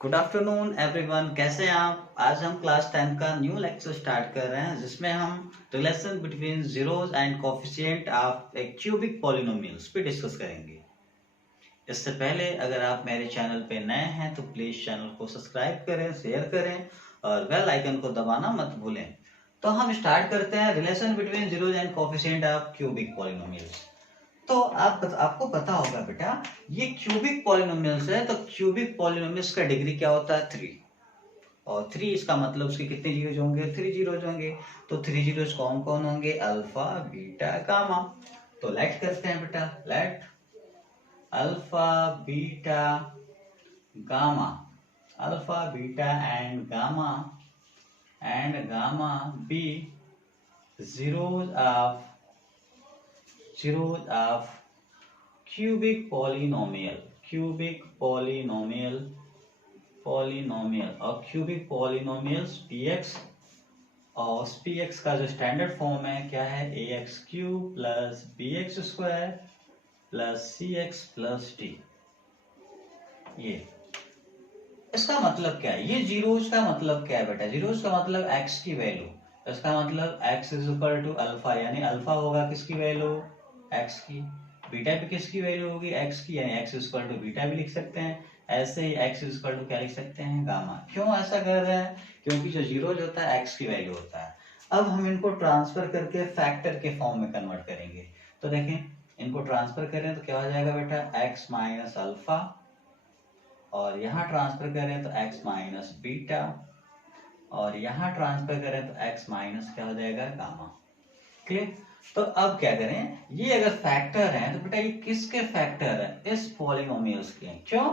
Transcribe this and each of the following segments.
Good afternoon everyone, कैसे हैं आप। आज हम क्लास 10 का न्यू लेक्चर स्टार्ट कर रहे हैं जिसमें हम relation between zeros and coefficient of A cubic polynomials पे डिस्कस करेंगे। इससे पहले अगर आप मेरे चैनल पे नए हैं तो प्लीज चैनल को सब्सक्राइब करें, शेयर करें और बेल आइकन को दबाना मत भूलें। तो हम स्टार्ट करते हैं relation between zeros and coefficient of cubic polynomials. तो आपको पता होगा बेटा, ये क्यूबिक पॉलिनोमियल्स है। तो क्यूबिक पॉलिनोमियल्स का डिग्री क्या होता है? 3। और 3 इसका मतलब उसके कितने जीरोज होंगे? 3 जीरोज होंगे। तो 3 जीरोज कौन कौन होंगे? Alpha, beta, gamma. तो लेट करते हैं बेटा, let alpha, beta, gamma, alpha, beta and gamma be zeros of cubic polynomial और cubic polynomials px। और px का जो स्टैंडर्ड फॉर्म है क्या है? ax cube plus bx square plus cx plus d। ये इसका मतलब क्या है? ये जीरोस का मतलब क्या है बेटा? जीरोस का मतलब x की वैल्यू। इसका मतलब x is equal to alpha, यानी अल्फा होगा किसकी वैल्यू? x की। बीटा भी किसकी वैल्यू होगी? x की, यानी x is equal to beta भी लिख सकते हैं। ऐसे ही x इज इक्वल टू क्या लिख सकते हैं? गामा। क्यों ऐसा कर रहे हैं? क्योंकि जो जीरोज होता है x की वैल्यू होता है। अब हम इनको ट्रांसफर करके फैक्टर के फॉर्म में कन्वर्ट करेंगे। तो देखें, इनको ट्रांसफर करें तो क्या हो जाएगा बेटा? x माइनस अल्फा, और यहाँ ट्रांसफर करें तो x माइनस बीटा, और यहाँ ट्रांसफर करें तो x माइनस क्या हो जाएगा? गामा। क्लियर? तो अब क्या करें, ये अगर फैक्टर है तो बेटा ये किसके फैक्टर है? इस पॉलिनोमियल्स के। क्यों?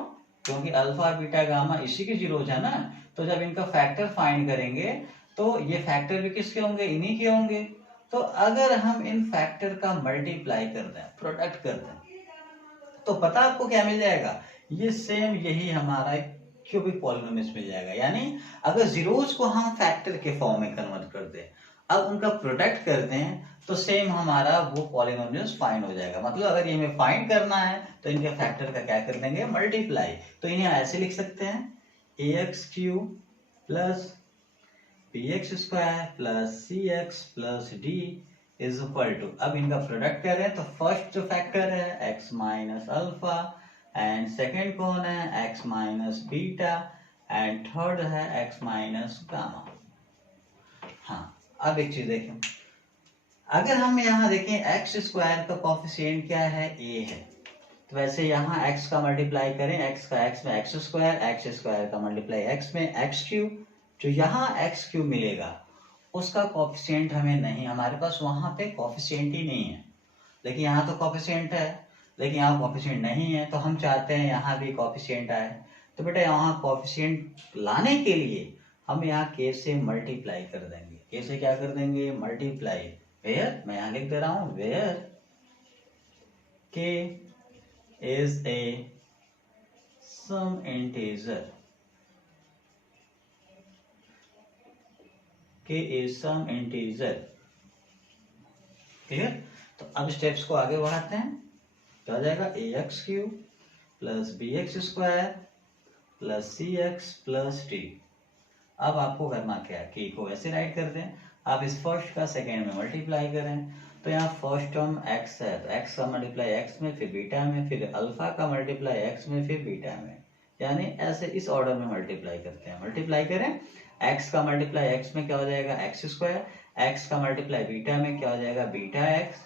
क्योंकि अल्फा, बीटा, गामा इसी के जीरोज है ना। तो जब इनका फैक्टर फाइंड करेंगे तो ये फैक्टर भी किसके होंगे? इन्हीं के होंगे। तो अगर हम इन फैक्टर का मल्टीप्लाई कर दें, प्रोडक्ट कर दें, तो पता आपको क्या मिल जाएगा? ये सेम यही हमारा क्यूबिक पॉलिनोमियल्स मिल जाएगा। यानी अगर जीरोस को हम फैक्टर के फॉर्म में कन्वर्ट कर दें, अब उनका प्रोडक्ट करते हैं, तो सेम हमारा वो पॉलिनोमियल्स फाइंड हो जाएगा। मतलब अगर ये हमें फाइंड करना है तो इनके फैक्टर का क्या कर देंगे? मल्टीप्लाई। तो इन्हें ऐसे लिख सकते हैं, ax cube plus bx square plus cx plus d is equal to, अब इनका प्रोडक्ट करें तो फर्स्ट जो फैक्टर है x minus alpha, and second कौन है? x minus beta, and third है x माइनस गामा। हाँ, अब एक चीज देखें, अगर हम यहाँ देखें x स्क्वायर का कोफिशिएंट क्या है? a है। तो वैसे यहाँ x का मल्टीप्लाई करें, x का x में x स्क्वायर का मल्टीप्लाई x में x क्यूब। जो यहाँ x क्यूब मिलेगा उसका कोफिशिएंट हमें नहीं, हमारे पास वहां पे कोफिशिएंट ही नहीं है। लेकिन यहाँ तो कोफिशिएंट है, लेकिन यहाँ कोफिशिएंट नहीं है। तो हम चाहते हैं यहाँ भी कोफिशिएंट आए। तो बेटा यहाँ कोफिशिएंट लाने के लिए हम यहाँ k से मल्टीप्लाई कर देंगे। k से क्या कर देंगे? मल्टीप्लाई। वेयर, मैं यहाँ लिख दे रहा हूँ, where k is a some integer, k is some integer। Clear? तो अब स्टेप्स को आगे बढ़ाते हैं। क्या हो जाएगा? ax cube plus bx square plus cx plus d। अब आपको करना क्या है? k को ऐसे राइट कर दें। आप इस फर्स्ट का सेकेंड में मल्टीप्लाई करें, तो यहाँ फर्स्ट टर्म x है तो x का मल्टीप्लाई x में, फिर बीटा में, फिर अल्फा का मल्टीप्लाई x में, फिर बीटा में। यानी ऐसे इस ऑर्डर में मल्टीप्लाई करते हैं। मल्टीप्लाई करें, x का मल्टीप्लाई x में क्या हो जाएगा? x स्क्वायर, x का मल्टीप्लाई बीटा में क्या हो जाएगा? Beta x।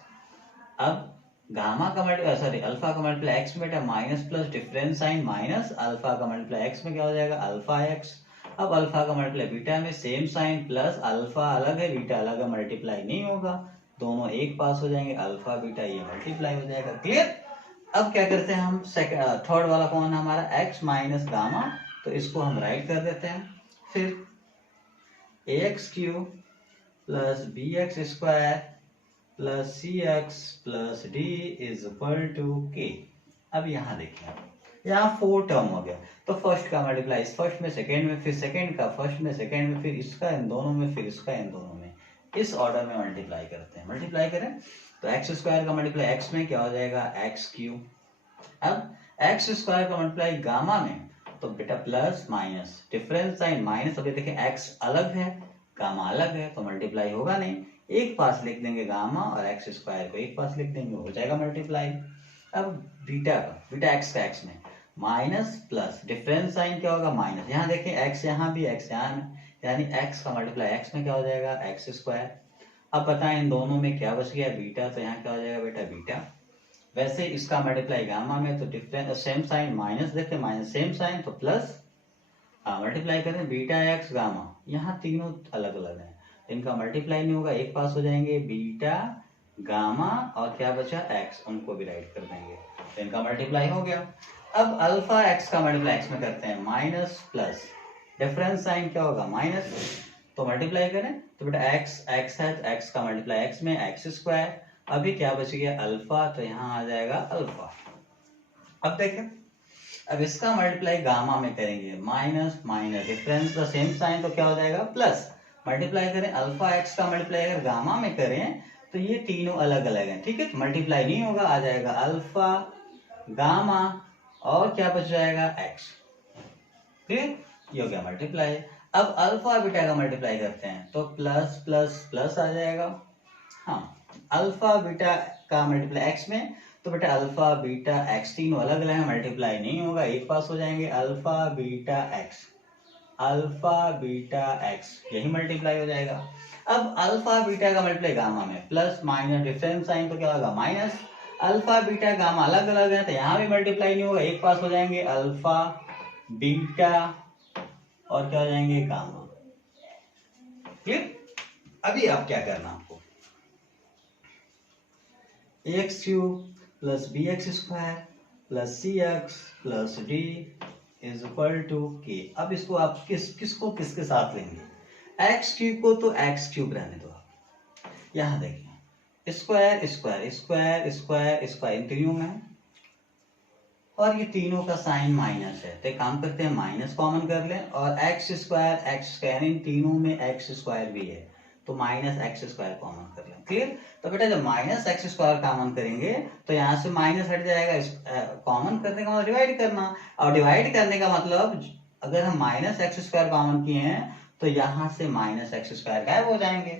अब गामा का मल्टीप्लाई अल्फा का मल्टीप्लाई x में बेटा minus plus difference sign minus, alpha का मल्टीप्लाई x में क्या हो जाएगा? Alpha x। अब अल्फा का मल्टीप्लाई बीटा में सेम साइन प्लस, अल्फा अलग है बीटा अलग है, मल्टीप्लाई नहीं होगा, दोनों एक पास हो जाएंगे, अल्फा बीटा ये मल्टीप्लाई हो जाएगा। क्लियर? अब क्या करते हैं हम? थर्ड वाला कौन है हमारा? x minus gamma. तो इसको हम राइट कर देते हैं। फिर ax cube plus bx square plus cx plus d is equal to k। अब यहाँ देखिए, यहाँ 4 टर्म हो गया। तो फर्स्ट का मल्टीप्लाई इस फर्स्ट में, सेकेंड में, फिर सेकेंड का फर्स्ट में, सेकेंड में, फिर इसका इन दोनों में, फिर इसका इन दोनों में, इस ऑर्डर में मल्टीप्लाई करते हैं। मल्टीप्लाई करें तो एक्स स्क्वायर का मल्टीप्लाई एक्स में क्या हो जाएगा? X cube. अब एक्स स्क्वायर का मल्टीप्लाई गामा में, तो बेटा plus minus difference sign minus, अभी देखिए एक्स अलग है गामा अलग है तो मल्टीप्लाई होगा नहीं, एक पास लिख देंगे गामा और एक्स स्क्वायर को एक पास लिख देंगे, हो जाएगा मल्टीप्लाई। अब बीटा एक्स का एक्स में माइनस प्लस डिफरेंस साइन क्या होगा माइनस, यहाँ देखिए एक्स यहाँ भी एक्स यहाँ, यानी एक्स का मल्टीप्लाई एक्स में क्या हो जाएगा एक्स स्क्वायर। अब बताएं इन दोनों में क्या बच गया बीटा, तो यहाँ क्या हो जाएगा बेटा बीटा। वैसे इसका मल्टीप्लाई गामा में तो डिफरेंस सेम साइन माइनस, देखते माइनस सेम साइन तो प्लस, मल्टीप्लाई करें बीटा एक्स गामा, यहाँ तीनों अलग अलग हैं इनका मल्टीप्लाई नहीं होगा, एक पास हो जाएंगे बीटा गामा और क्या बचा एक्स, उनको भी राइट कर देंगे तो इनका मल्टीप्लाई हो गया। अब अल्फा एक्स का मल्टीप्लाई एक्स में करते हैं माइनस प्लस डिफरेंस साइन क्या होगा माइनस, तो मल्टीप्लाई करें तो बेटा एक्स एक्स है तो एक्स का मल्टीप्लाई एक्स में एक्स स्क्वायर, अभी क्या बच गया अल्फा तो यहाँ आ जाएगा अल्फा। अब देखें अब इसका मल्टीप्लाई गामा में करेंगे माइनस माइनस डिफरेंस का सेम साइन तो क्या हो जाएगा प्लस, मल्टीप्लाई करें अल्फा एक्स का मल्टीप्लाई अगर गामा में करें तो ये तीनों अलग अलग हैं, ठीक है तो मल्टीप्लाई नहीं होगा, आ जाएगा अल्फा गामा और क्या बच जाएगा एक्स, क्लियर, ये हो गया मल्टीप्लाई। अब अल्फा बीटा का मल्टीप्लाई करते हैं तो प्लस प्लस प्लस आ जाएगा, हाँ अल्फा बीटा का मल्टीप्लाई एक्स में तो बेटा अल्फा बीटा एक्स तीनों अलग अलग है मल्टीप्लाई नहीं होगा, एक पास हो जाएंगे alpha beta x, alpha beta x यही मल्टीप्लाई हो जाएगा। अब अल्फा बीटा का मल्टीप्लाई गामा में प्लस माइनस डिफरेंस साइन तो क्या होगा माइनस, अल्फा बीटा गामा अलग अलग है तो यहाँ भी मल्टीप्लाई नहीं होगा, एक पास हो जाएंगे अल्फा बीटा और क्या हो जाएंगे गामा, क्लियर। अभी आप क्या करना आपको x cube plus b x square plus c x plus d is equal to k. अब इसको आप किसको किसके साथ लेंगे, एक्स क्यूब को तो एक्स क्यूब रहने दो आप, यहाँ देखिए square square square square square इन तीनों में और ये तीनों का साइन माइनस है तो काम करते हैं माइनस कॉमन कर लें और एक्स स्क्वायर इन तीनों में एक्स स्क्वायर भी है तो माइनस एक्स स्क्वायर कॉमन कर लें, क्लियर। तो बेटा जब माइनस एक्स स्क्वायर कॉमन करेंगे तो यहाँ से माइनस हट जाएगा, कॉमन करने का मतलब डिवाइड करना, और डिवाइड करने का मतलब अगर हम माइनस एक्स स्क्वायर कॉमन किए हैं तो यहाँ से माइनस एक्स स्क्वायर गायब हो जाएंगे,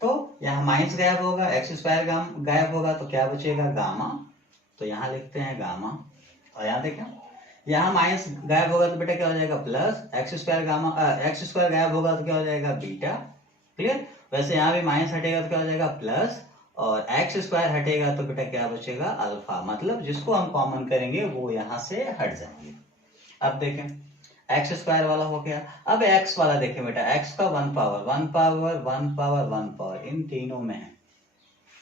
तो यहाँ माइनस गायब होगा एक्स स्क्वायर गायब होगा तो क्या बचेगा गामा, तो यहाँ लिखते हैं गामा। और यहाँ देखें यहाँ माइनस गायब होगा तो बेटा क्या हो जाएगा plus x square gamma, x square गायब होगा तो क्या हो जाएगा बीटा, क्लियर। वैसे यहाँ भी माइनस हटेगा तो क्या हो जाएगा प्लस और एक्स स्क्वायर हटेगा तो बेटा क्या बचेगा अल्फा, मतलब जिसको हम कॉमन करेंगे वो यहाँ से हट जाएंगे। अब देखें एक्स स्क्वायर वाला हो गया, अब एक्स वाला देखें बेटा एक्स का वन पावर इन तीनों में है,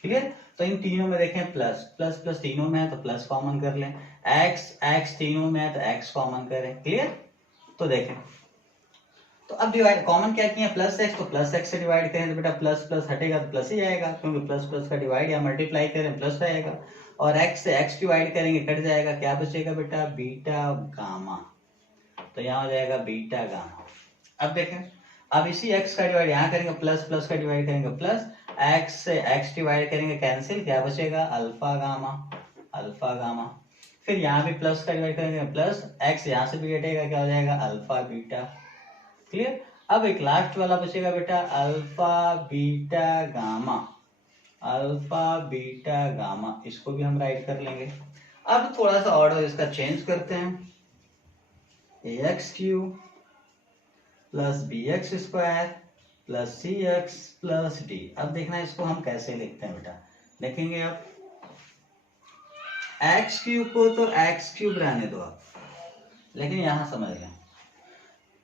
क्लियर। तो इन तीनों में देखें प्लस प्लस प्लस तीनों में है तो प्लस कॉमन कर लें, एक्स एक्स तीनों में है तो एक्स कॉमन करें, क्लियर। तो देखें तो अब डिवाइड कॉमन क्या किए प्लस एक्स, तो प्लस एक्स से डिवाइड करें तो बेटा प्लस प्लस हटेगा तो प्लस ही आएगा क्योंकि प्लस प्लस का डिवाइड या मल्टीप्लाई करें प्लस आएगा, और एक्स से एक्स डिवाइड करेंगे कट जाएगा, क्या बचेगा बेटा बीटा गामा, तो यहाँ हो जाएगा बीटा गामा। अब देखें अब इसी एक्स का डिवाइड यहाँ करेंगे प्लस प्लस का डिवाइड करेंगे प्लस, एक्स से एक्स डिवाइड करेंगे कैंसिल, क्या बचेगा अल्फा गामा। फिर यहाँ भी प्लस का डिवाइड करेंगे प्लस, एक्स यहाँ से भी हटेगा क्या हो जाएगा अल्फा बीटा, क्लियर। अब एक लास्ट वाला बचेगा बेटा अल्फा बीटा गामा, इसको भी हम राइट कर लेंगे। अब थोड़ा सा ऑर्डर इसका चेंज करते हैं, x cube plus b x square plus c x plus d. अब देखना इसको हम कैसे लिखते हैं बेटा, देखेंगे आप एक्स क्यूब को तो एक्स क्यूब रहने दो आप, लेकिन यहां समझ लें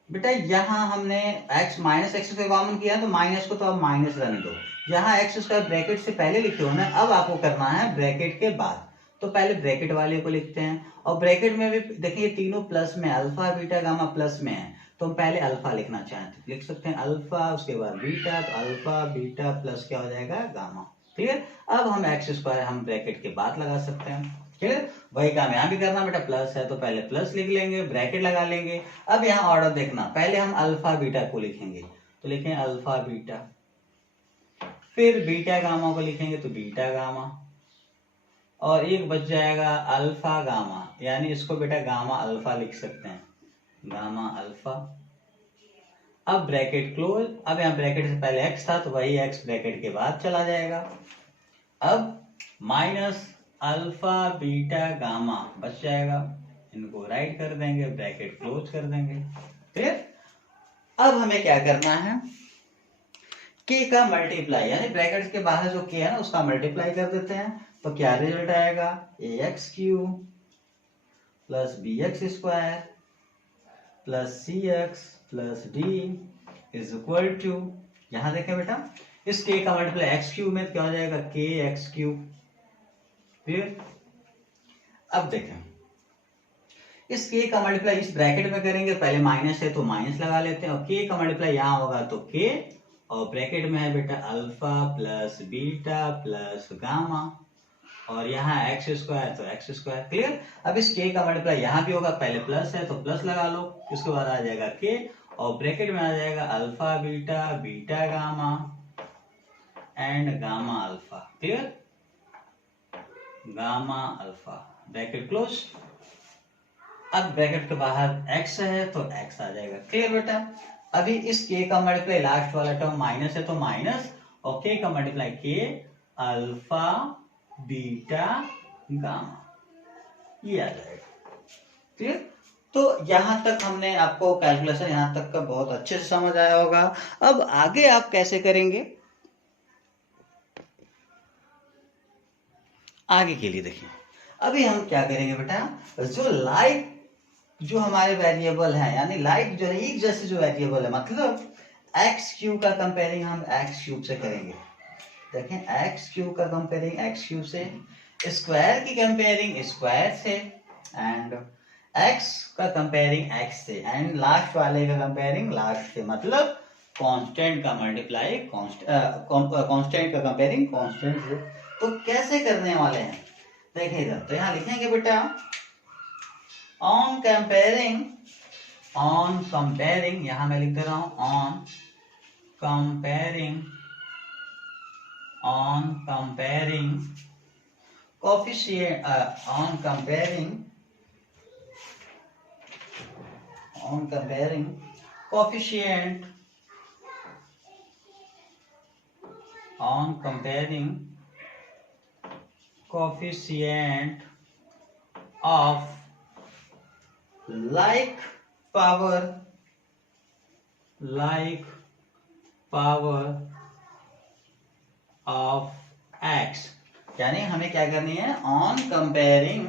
बेटा यहाँ हमने x minus x square common किया है तो माइनस को तो अब माइनस रहने दो, यहाँ एक्स स्क्वायर ब्रैकेट से पहले लिखे हो ना, अब आपको करना है ब्रैकेट के बाद, तो पहले ब्रैकेट वाले को लिखते हैं और ब्रैकेट में भी देखिए तीनों प्लस में अल्फा बीटा गामा प्लस में है तो हम पहले अल्फा लिखना चाहते हैं लिख सकते हैं अल्फा उसके बाद बीटा, तो अल्फा बीटा प्लस क्या हो जाएगा गामा, क्लियर। अब हम एक्स स्क्वायर हम ब्रैकेट के बाद लगा सकते हैं, क्लियर। वही काम यहाँ भी करना बेटा, प्लस है तो पहले प्लस लिख लेंगे ब्रैकेट लगा लेंगे। अब यहाँ ऑर्डर देखना, पहले हम अल्फा बीटा को लिखेंगे तो लिखें अल्फा बीटा, फिर बीटा गामा को लिखेंगे तो बीटा गामा, और एक बच जाएगा अल्फा गामा, यानी इसको बेटा गामा अल्फा लिख सकते हैं, गामा अल्फा। अब ब्रैकेट क्लोज। अब यहाँ ब्रैकेट से पहले x था तो वही x ब्रैकेट के बाद चला जाएगा। अब माइनस अल्फा बीटा गामा बच जाएगा, इनको राइट कर देंगे, ब्रैकेट क्लोज कर देंगे। फिर अब हमें क्या करना है, k का मल्टीप्लाई, यानी ब्रैकेट के बाहर जो k है ना उसका मल्टीप्लाई कर देते हैं। तो क्या रिजल्ट आएगा, ax³ plus bx² plus cx plus d is equal to, यहां देखें बेटा, इस k का मल्टीप्लाई x³ में क्या हो जाएगा, kx³। फिर अब देखें, इस k का मल्टीप्लाई इस ब्रैकेट में करेंगे, पहले माइनस है तो माइनस लगा लेते हैं, और k का मल्टीप्लाई यहां होगा तो k, और ब्रैकेट में है बेटा alpha plus beta plus gamma, और यहाँ x² तो x²। क्लियर। अब इस k का मल्टीप्लाई यहाँ भी होगा, पहले प्लस है तो प्लस लगा लो, इसके बाद आ जाएगा k, और ब्रैकेट में आ जाएगा alpha beta beta gamma and gamma alpha. Clear, gamma alpha, bracket close. अब ब्रैकेट के बाहर x है तो x आ जाएगा। क्लियर बेटा। अभी इस k का मल्टीप्लाई लास्ट वाला टर्म माइनस है तो माइनस, और k का multiply k alpha beta gamma, ये आ जाएगा। क्लियर। तो यहां तक हमने आपको कैलकुलेशन यहां तक का बहुत अच्छे से समझ आया होगा। अब आगे आप कैसे करेंगे, आगे के लिए देखिए। अभी हम क्या करेंगे बेटा, जो लाइक जो हमारे वेरिएबल है, यानी लाइक जो एक जैसे जो वेरिएबल है, मतलब x³ का कंपेयरिंग हम x³ से करेंगे। देखें, x³ का कंपेयरिंग x³ से, स्क्वायर की कंपेयरिंग स्क्वायर से, एंड x का कंपेयरिंग x से, एंड लास्ट वाले का कंपेयरिंग लास्ट से, मतलब कांस्टेंट का मल्टीप्लाई कांस्टेंट का कंपेयरिंग कांस्टेंट से। तो कैसे करने वाले हैं देखिएगा, तो यहां लिखेंगे बेटा ऑन कंपेयरिंग, यहां मैं लिख दे रहा हूं on comparing coefficient, on comparing coefficient, on comparing coefficient of like power of x, यानी हमें क्या करनी है, on comparing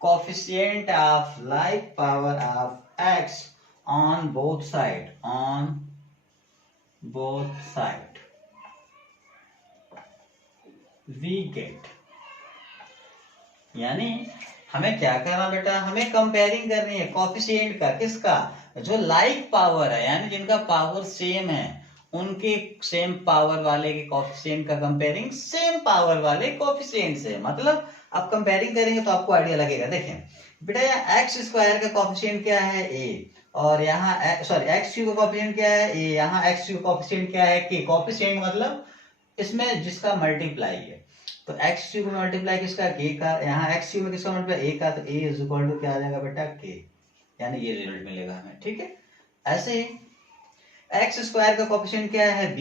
coefficient of like power of x on both side we get, यानी हमें क्या करना बेटा, हमें कंपेयरिंग करनी है कोफिशिएंट का, किसका, जो लाइक पावर है, यानी जिनका पावर सेम है, उनके सेम पावर वाले के कोफिशिएंट का कंपेयरिंग सेम पावर वाले कोफिशिएंट से। मतलब आप कंपेयरिंग करेंगे तो आपको आइडिया लगेगा। देखें बेटा, यहाँ x² का कोफिशिएंट क्या है, a, और यहाँ x³ का कोफिशिएंट क्या है, a, यहाँ x³ का कोफिशिएंट क्या है, k। कोफिशिएंट मतलब इसमें जिसका मल्टीप्लाई है, तो x³ में मल्टीप्लाई किसका, k का, यहाँ x³ में किसका मल्टीप्लाई, a का, तो a इज इक्वल टू क्या आ जाएगा बेटा, k, यानी ये रिजल्ट मिलेगा हमें। ठीक है। ऐसे ही x² का कोफिशिएंट क्या है, b,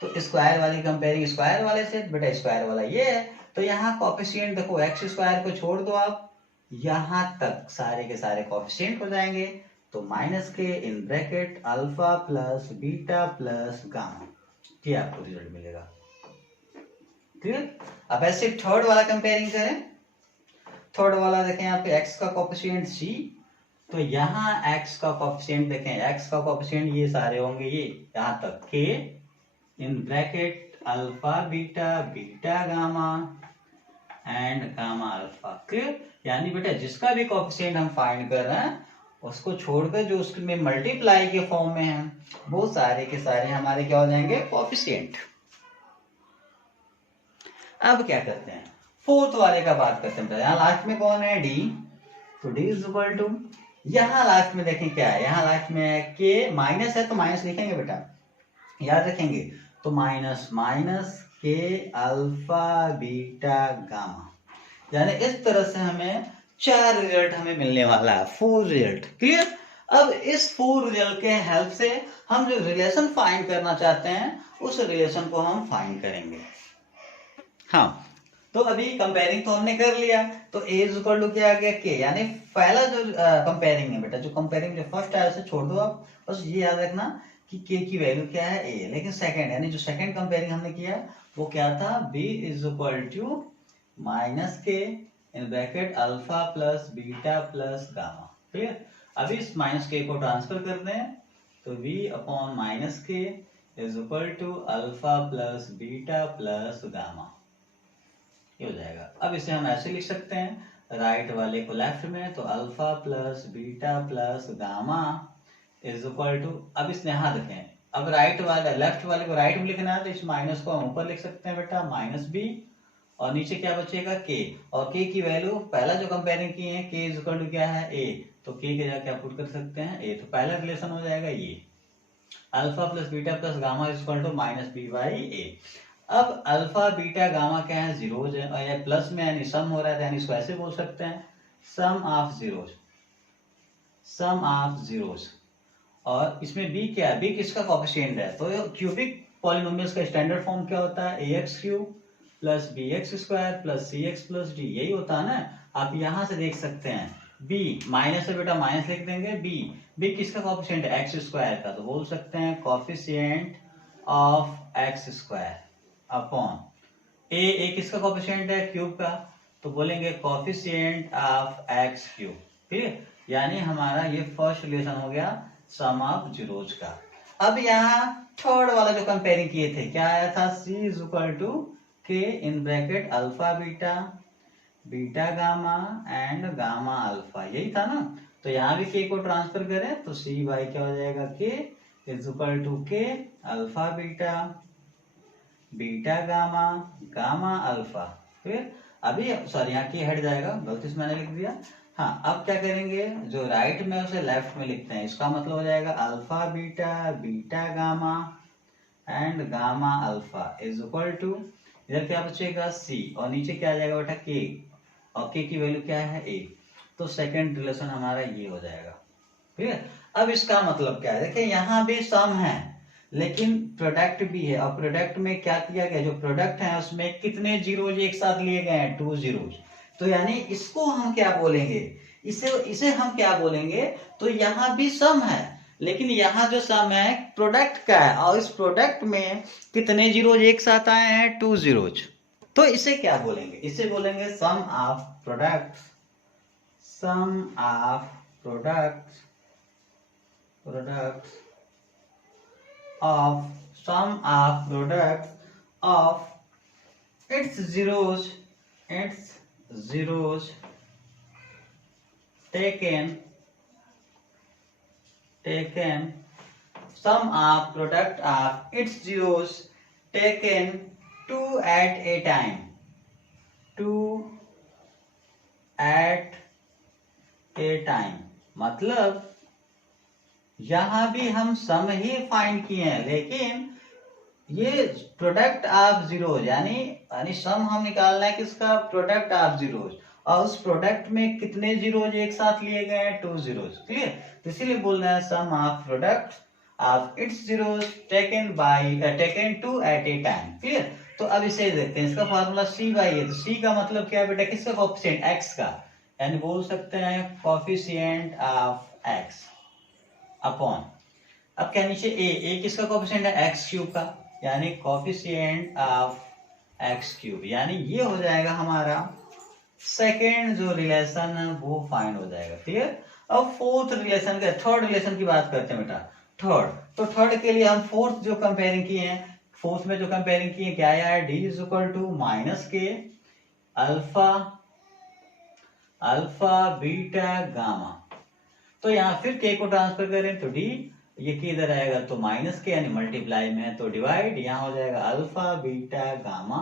तो स्क्वायर वाली कंपेयरिंग स्क्वायर वाले से, बेटा स्क्वायर वाला ये है, तो यहाँ कोफिशिएंट देखो, x² को छोड़ दो आप, यहां तक सारे के सारे कोफिशिएंट हो जाएंगे, तो माइनस के in bracket alpha plus beta plus gamma, ये आपको रिजल्ट मिलेगा। क्लियर। अब ऐसे थर्ड वाला कंपेयरिंग करें, थर्ड वाला देखें, यहाँ पे x का कोफिशिएंट c, तो यहाँ x का कोफिशिएंट देखें, x का कोफिशिएंट ये सारे होंगे, ये यहाँ तक k in bracket alpha beta beta gamma and gamma alpha. Clear. यानी बेटा जिसका भी कोफिशिएंट हम फाइंड कर रहे हैं, उसको छोड़कर जो उसमें मल्टीप्लाई के फॉर्म में है, वो सारे के सारे हमारे क्या हो जाएंगे, कोफिशिएंट। अब क्या करते हैं, फोर्थ वाले का बात करते हैं। यहाँ लास्ट में कौन है, d, तो d इज इक्वल टू, यहाँ लास्ट में देखें क्या है, यहाँ लास्ट में k, माइनस है तो माइनस लिखेंगे बेटा, याद रखेंगे, तो minus k alpha beta gamma, यानी इस तरह से हमें 4 रिजल्ट हमें मिलने वाला है, 4 रिजल्ट। क्लियर? अब इस 4 रिजल्ट के हेल्प से हम जो रिलेशन फाइंड करना चाहते हैं उस रिलेशन को हम फाइंड करेंगे। हाँ, तो अभी कंपेयरिंग तो हमने कर लिया, तो a इज इक्वल टू क्या आ गया k, यानी पहला जो कंपेयरिंग है बेटा, जो कंपेयरिंग जो फर्स्ट है उसे छोड़ दो आप, बस ये याद रखना कि k की वैल्यू क्या है a, लेकिन सेकंड यानी जो सेकंड कंपेयरिंग हमने किया वो क्या था, b is equal to minus के in bracket alpha plus beta plus gamma. Clear? अभी इस माइनस के को ट्रांसफर कर दें तो v upon minus k is equal to alpha plus beta plus gamma, ये हो जाएगा। अब इसे हम ऐसे लिख सकते हैं, राइट वाले को लेफ्ट में, तो alpha plus beta plus gamma is equal to, अब इसने यहां देखें, अब राइट वाले लेफ्ट वाले को राइट में लिखना है तो इस माइनस को हम ऊपर लिख सकते हैं बेटा, माइनस बी, और नीचे क्या बचेगा k, और k की वैल्यू पहला जो कंपेयरिंग किए हैं k इज इक्वल टू क्या है a, तो k की जगह क्या पुट कर सकते हैं a, तो पहला रिलेशन हो जाएगा ये, alpha plus beta plus gamma is equal to minus b by a. अब अल्फा बीटा गामा क्या है, जीरोज है, और ये प्लस में यानी सम हो रहा है, यानी इसको ऐसे बोल सकते हैं sum of zeros, sum of zeros. और इसमें b क्या है, b किसका कोएफिशिएंट है, तो क्यूबिक पॉलिनोमियल्स का स्टैंडर्ड फॉर्म क्या होता है, ax cube plus bx square plus cx plus d, यही होता है ना। आप यहां से देख सकते हैं b माइनस है बेटा, माइनस लिख देंगे, b किसका कोएफिशिएंट है, x स्क्वायर का, तो बोल सकते हैं coefficient of x square upon a किसका कोएफिशिएंट है, क्यूब का, तो बोलेंगे कोएफिशिएंट ऑफ x क्यूब। ठीक, यानी हमारा ये फर्स्ट रिलेशन हो गया सम ऑफ जीरोज का। अब यहाँ थर्ड वाला जो कंपेयरिंग किए थे क्या आया था, c is equal to k in bracket alpha beta beta gamma and gamma alpha, यही था ना। तो यहाँ भी k को ट्रांसफर करें तो c बाई क्या हो जाएगा, k is equal to k alpha beta beta gamma gamma alpha. फिर अभी सॉरी यहाँ की हट जाएगा, गलती से मैंने लिख दिया। हाँ, अब क्या करेंगे, जो राइट में उसे लेफ्ट में लिखते हैं, इसका मतलब हो जाएगा alpha beta beta gamma and gamma alpha is equal to, इधर क्या बचेगा c, और नीचे क्या आ जाएगा बेटा k, और k की वैल्यू क्या है a, तो सेकंड रिलेशन हमारा ये हो जाएगा। ठीक है? अब इसका मतलब क्या है, देखिए यहाँ भी सम है लेकिन प्रोडक्ट भी है, और प्रोडक्ट में क्या किया गया, जो प्रोडक्ट है उसमें कितने जीरोज एक साथ लिए गए हैं, 2 जीरोज, तो यानी इसको हम क्या बोलेंगे, इसे हम क्या बोलेंगे, तो यहाँ भी सम है लेकिन यहाँ जो सम है प्रोडक्ट का है, और इस प्रोडक्ट में कितने जीरोज एक साथ आए हैं, 2 जीरोज, तो इसे क्या बोलेंगे, इसे बोलेंगे sum of product, sum of product of sum of products of its zeros taken sum of product of its zeros taken 2 at a time, 2 at a time, मतलब यहां भी हम सम ही फाइंड किए हैं, लेकिन ये प्रोडक्ट ऑफ जीरोज यानी सम हम निकालना है किसका, प्रोडक्ट ऑफ जीरोज, और उस प्रोडक्ट में कितने जीरोज एक साथ लिए गए हैं, 2 जीरोज। क्लियर? तो इसीलिए बोल रहे हैं sum of product of its zeros taken 2 at a time. Clear? तो अब इसे देखते हैं, इसका फॉर्मूला c बाई है, तो c का मतलब क्या है बेटा, किसका कोएफिशिएंट, x का, यानी बोल सकते हैं कोएफिशिएंट ऑफ x अपॉन, अब क्या नीचे a किसका कोएफिशिएंट है, x क्यूब का, यानी कोएफिशिएंट ऑफ x क्यूब, यानी ये हो जाएगा हमारा सेकेंड जो रिलेशन है वो फाइंड हो जाएगा। क्लियर? अब फोर्थ रिलेशन का, थर्ड रिलेशन की बात करते हैं बेटा, थर्ड, तो थर्ड के लिए हम फोर्थ जो कंपेयरिंग किए हैं, फोर्थ में जो कंपेयरिंग किए क्या आया है, d is equal to minus k alpha beta gamma, तो यहाँ फिर k को ट्रांसफर करें तो d, ये k इधर आएगा तो माइनस के यानी मल्टीप्लाई में है तो डिवाइड, यहाँ हो जाएगा अल्फा बीटा गामा।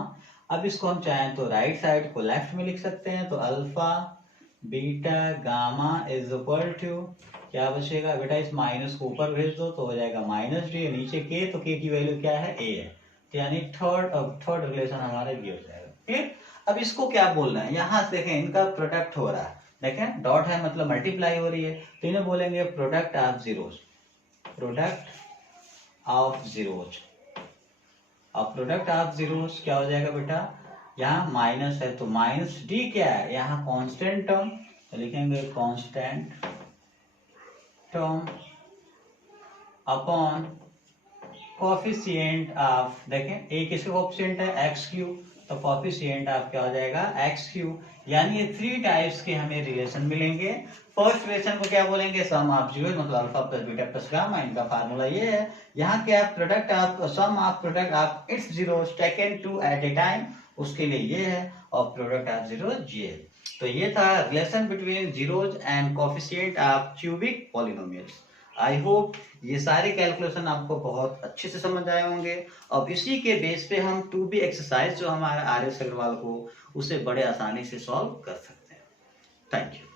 अब इसको हम चाहें तो राइट साइड को लेफ्ट में लिख सकते हैं, तो alpha beta gamma is equal to क्या बचेगा बेटा, इस माइनस को ऊपर भेज दो तो हो जाएगा माइनस डी, नीचे k, तो k की वैल्यू क्या है, a है, तो यानी थर्ड रिलेशन हमारा ये हो जाएगा। ठीक, अब इसको क्या बोलना है, यहाँ से देखें इनका प्रोडक्ट हो रहा है, देखें डॉट है मतलब मल्टीप्लाई हो रही है, तो इन्हें बोलेंगे product of zeros, product of zeros. अब प्रोडक्ट ऑफ जीरोज क्या हो जाएगा बेटा, यहाँ माइनस है तो माइनस डी क्या है, यहाँ कांस्टेंट टर्म, तो लिखेंगे constant term upon coefficient of, देखें ए किसका कोफिशिएंट है एक्स क्यूब, तो कोफिशिएंट ऑफ क्या हो जाएगा एक्स क्यूब। यानी ये 3 टाइप्स के हमें रिलेशन मिलेंगे। फर्स्ट रिलेशन को क्या बोलेंगे, सम ऑफ जीरो मतलब alpha plus beta plus gamma, इनका फार्मूला ये है। यहाँ क्या product of sum of product of its zeros taken two at a time, उसके लिए ये है, और प्रोडक्ट ऑफ जीरो ये। तो ये था relation between zeros and coefficient of cubic polynomials. I hope ये सारे कैलकुलेशन आपको बहुत अच्छे से समझ आए होंगे। अब इसी के बेस पे हम 2B एक्सरसाइज जो हमारा RS अग्रवाल को, उसे बड़े आसानी से सॉल्व कर सकते हैं। Thank you.